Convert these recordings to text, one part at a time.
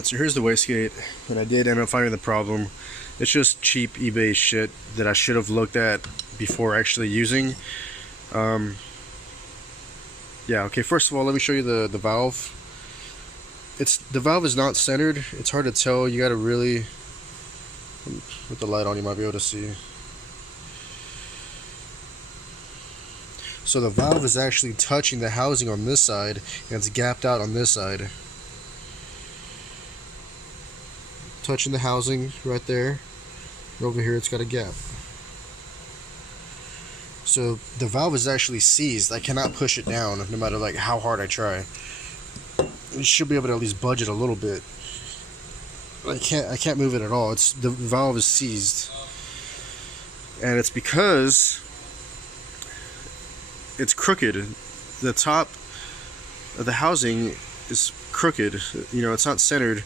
Alright, so here's the wastegate, and I did end up finding the problem. It's just cheap eBay shit that I should have looked at before actually using. Yeah, okay, first of all, let me show you the valve. The valve is not centered. It's hard to tell. You gotta really, with the light on, you might be able to see. So the valve is actually touching the housing on this side, and it's gapped out on this side. Touching the housing right there. Over here it's got a gap. So the valve is actually seized. I cannot push it down no matter like how hard I try. I should be able to at least budge it a little bit. I can't move it at all. The valve is seized. And it's because it's crooked. The top of the housing is crooked. You know, it's not centered.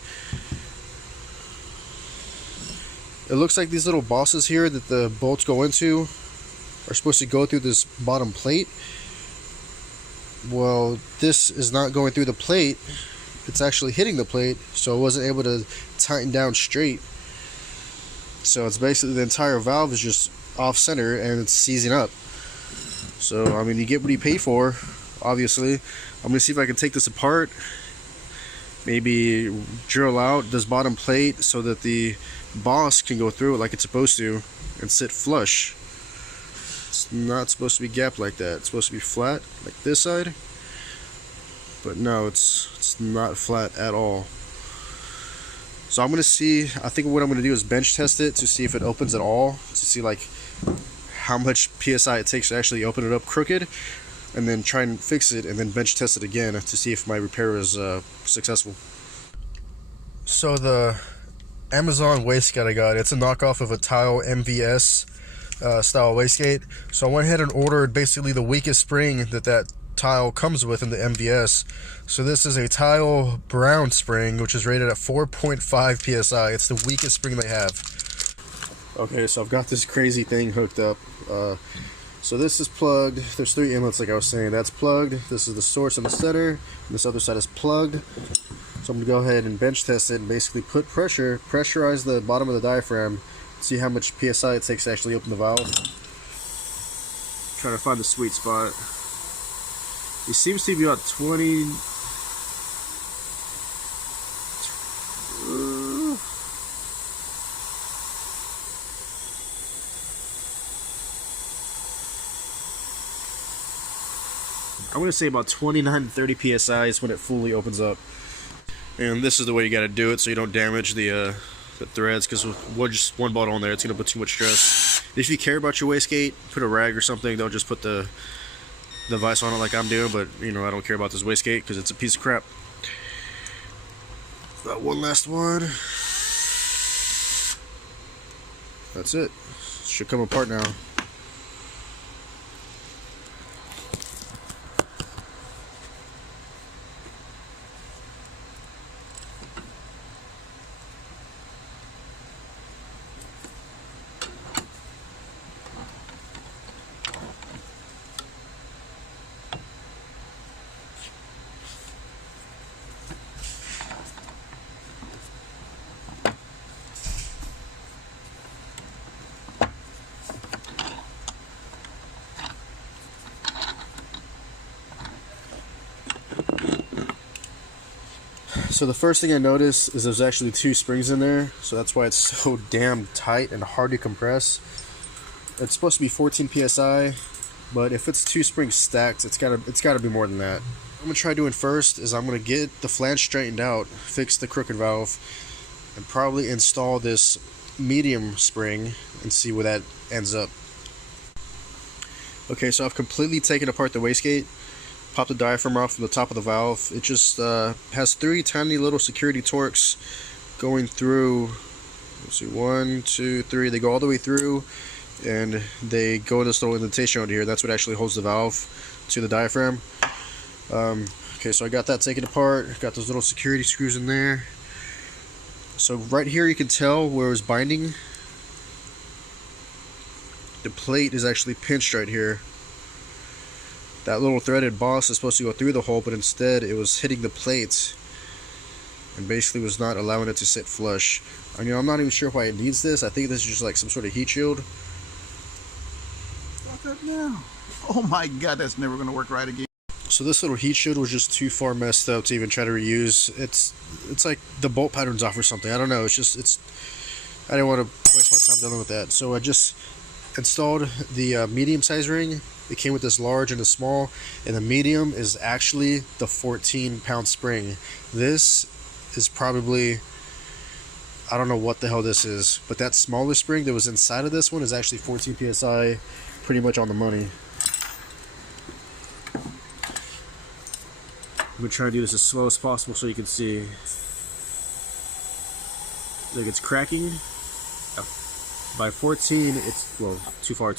It looks like these little bosses here that the bolts go into are supposed to go through this bottom plate. Well, this is not going through the plate. It's actually hitting the plate, so it wasn't able to tighten down straight. So it's basically the entire valve is just off center and it's seizing up. So, I mean, you get what you pay for, obviously. I'm going to see if I can take this apart. Maybe drill out this bottom plate so that the boss can go through it like it's supposed to and sit flush. It's not supposed to be gapped like that. It's supposed to be flat like this side, but no, it's not flat at all. So I'm gonna see, I think what I'm gonna do is bench test it to see if it opens at all, to see like how much PSI it takes to actually open it up crooked, and then try and fix it, and then bench test it again to see if my repair is successful. So the Amazon wastegate I got, it's a knockoff of a Tial MVS style wastegate. So I went ahead and ordered basically the weakest spring that Tial comes with in the MVS. So this is a Tial brown spring, which is rated at 4.5 psi. It's the weakest spring they have. Okay, so I've got this crazy thing hooked up. So this is plugged. There's 3 inlets like I was saying. That's plugged. This is the source in the center. And this other side is plugged. So I'm going to go ahead and bench test it and basically pressurize the bottom of the diaphragm, see how much PSI it takes to actually open the valve. Trying to find the sweet spot. It seems to be about 20. I'm going to say about 29 to 30 PSI is when it fully opens up. And this is the way you got to do it so you don't damage the threads, because with just one bottle on there, it's going to put too much stress. If you care about your wastegate, put a rag or something. Don't just put the vise on it like I'm doing, but you know, I don't care about this wastegate because it's a piece of crap. Got one last one. That's it. Should come apart now. So the first thing I noticed is there's actually 2 springs in there, so that's why it's so damn tight and hard to compress. It's supposed to be 14 psi, but if it's 2 springs stacked, it's gotta be more than that. What I'm gonna try doing first is I'm gonna get the flange straightened out, fix the crooked valve, and probably install this medium spring and see where that ends up. Okay, so I've completely taken apart the wastegate. Pop the diaphragm off from the top of the valve. It just has 3 tiny little security torques going through. Let's see, 1, 2, 3. They go all the way through, and they go in this little indentation over here. That's what actually holds the valve to the diaphragm. Okay, so I got that taken apart. Got those little security screws in there. So right here you can tell where it's binding. The plate is actually pinched right here. That little threaded boss is supposed to go through the hole, but instead it was hitting the plate and basically was not allowing it to sit flush. I mean, I'm not even sure why it needs this. I think this is just like some sort of heat shield. What's up now? Oh my god, that's never gonna work right again. So this little heat shield was just too far messed up to even try to reuse. It's like the bolt pattern's off or something. I don't know. I didn't want to waste my time dealing with that. So I just installed the medium size ring. It came with this large and a small, and the medium is actually the 14-pound spring. This is probably, I don't know what the hell this is, but that smaller spring that was inside of this one is actually 14 psi, pretty much on the money. I'm gonna try to do this as slow as possible so you can see. Look, it's cracking. By 14, it's, well, too far.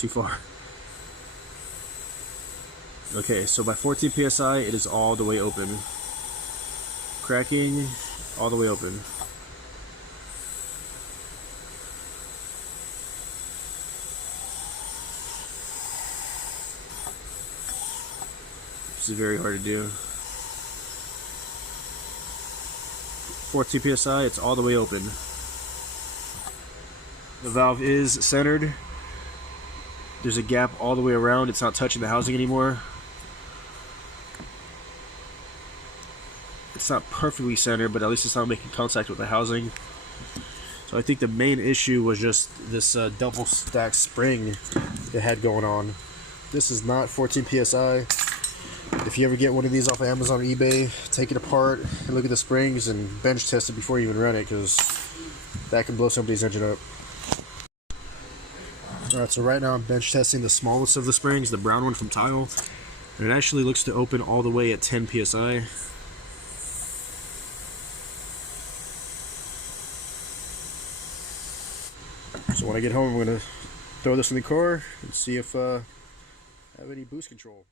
Okay, so by 14 psi, it is all the way open. Cracking, all the way open. This is very hard to do. 14 psi, it's all the way open. The valve is centered. There's a gap all the way around. It's not touching the housing anymore. It's not perfectly centered, but at least it's not making contact with the housing. So I think the main issue was just this double stack spring it had going on. This is not 14 psi. If you ever get one of these off of Amazon or eBay, take it apart and look at the springs and bench test it before you even run it, because that can blow somebody's engine up. Alright, so right now I'm bench testing the smallest of the springs, the brown one from Tial, and it actually looks to open all the way at 10 psi. So when I get home, I'm going to throw this in the car and see if I have any boost control.